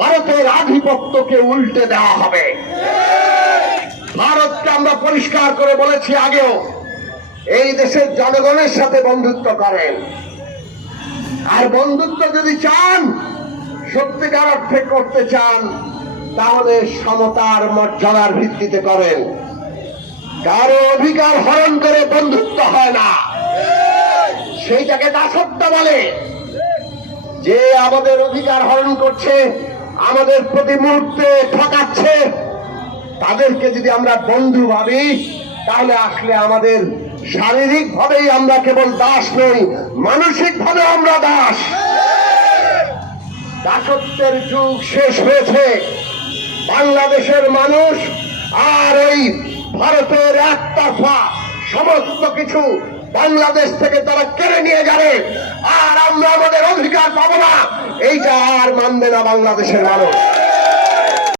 ভারতের আধিপত্যকে উল্টে দেওয়া হবে। ভারতকে আমরা পরিষ্কার করে বলেছি আগেও, এই দেশের জনগণের সাথে বন্ধুত্ব করেন, আর বন্ধুত্ব যদি চান, সত্যিকার অর্থে করতে চান, তাহলে সমতার মর্যাদার ভিত্তিতে করেন। কারো অধিকার হরণ করে বন্ধুত্ব হয় না, সেইটাকে দাসত্ব বলে। যে আমাদের অধিকার হরণ করছে, আমাদের প্রতি মুহূর্তে ঠকাচ্ছে, তাদেরকে যদি আমরা বন্ধু ভাবি, তাহলে আসলে আমাদের শারীরিক ভাবেই আমরা কেবল দাস নই, মানসিক ভাবে আমরা দাস। দাসত্বের যুগ শেষ হয়েছে। বাংলাদেশের মানুষ আর এই ভারতের একতরফা সমস্ত কিছু বাংলাদেশ থেকে তারা কেড়ে নিয়ে যাবে, আর আমরা আমাদের অধিকার পাবো না, এইটা আর মানবে না বাংলাদেশের মানুষ।